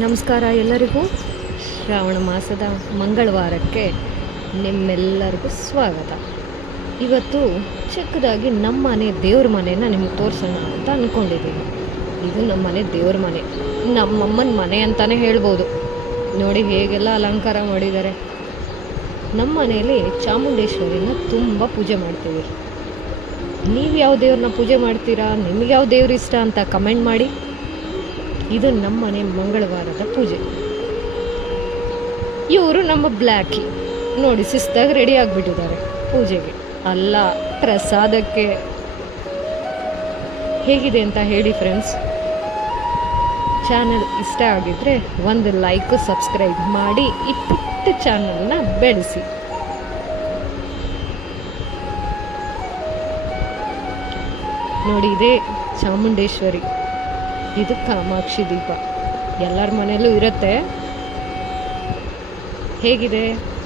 ನಮಸ್ಕಾರ ಎಲ್ಲರಿಗೂ. ಶ್ರಾವಣ ಮಾಸದ ಮಂಗಳವಾರಕ್ಕೆ ನಿಮ್ಮೆಲ್ಲರಿಗೂ ಸ್ವಾಗತ. ಇವತ್ತು ಚಿಕ್ಕದಾಗಿ ನಮ್ಮ ಮನೆ ದೇವ್ರ ಮನೆನ ನಿಮ್ಗೆ ತೋರಿಸೋಣ ಅಂತ ಅಂದ್ಕೊಂಡಿದ್ದೀನಿ ಇದು ನಮ್ಮ ಮನೆ ದೇವ್ರ ಮನೆ. ನಮ್ಮಮ್ಮನ ಮನೆ ಅಂತಲೇ ಹೇಳ್ಬೋದು. ನೋಡಿ ಹೇಗೆಲ್ಲ ಅಲಂಕಾರ ಮಾಡಿದ್ದಾರೆ. ನಮ್ಮ ಮನೆಯಲ್ಲಿ ಚಾಮುಂಡೇಶ್ವರಿನ ತುಂಬ ಪೂಜೆ ಮಾಡ್ತೀವಿ. ನೀವು ಯಾವ ದೇವ್ರನ್ನ ಪೂಜೆ ಮಾಡ್ತೀರಾ? ನಿಮ್ಗೆ ಯಾವ ದೇವ್ರು ಇಷ್ಟ ಅಂತ ಕಮೆಂಟ್ ಮಾಡಿ. ಇದು ನಮ್ಮನೆ ಮಂಗಳವಾರದ ಪೂಜೆ. ಇವರು ನಮ್ಮ ಬ್ಲ್ಯಾಕಿ ನೋಡಿ, ಶಿಸ್ತಾಗಿ ರೆಡಿ ಆಗಿಬಿಟ್ಟಿದ್ದಾರೆ ಪೂಜೆಗೆ. ಅಲ್ಲ, ಪ್ರಸಾದಕ್ಕೆ. ಹೇಗಿದೆ ಅಂತ ಹೇಳಿ ಫ್ರೆಂಡ್ಸ್ ಚಾನಲ್ ಇಷ್ಟ ಆಗಿದ್ರೆ ಒಂದು ಲೈಕ್ ಸಬ್ಸ್ಕ್ರೈಬ್ ಮಾಡಿ ಈ ಪುಟ್ಟ ಚಾನಲ್ನ ಬೆಳೆಸಿ. ನೋಡಿ, ಇದೇ ಚಾಮುಂಡೇಶ್ವರಿ. ಇದು ಕಾಮಾಕ್ಷಿ ದೀಪ. ಎಲ್ಲರ ಮನೆಯಲ್ಲೂ ಇರುತ್ತೆ. ಹೇಗಿದೆ?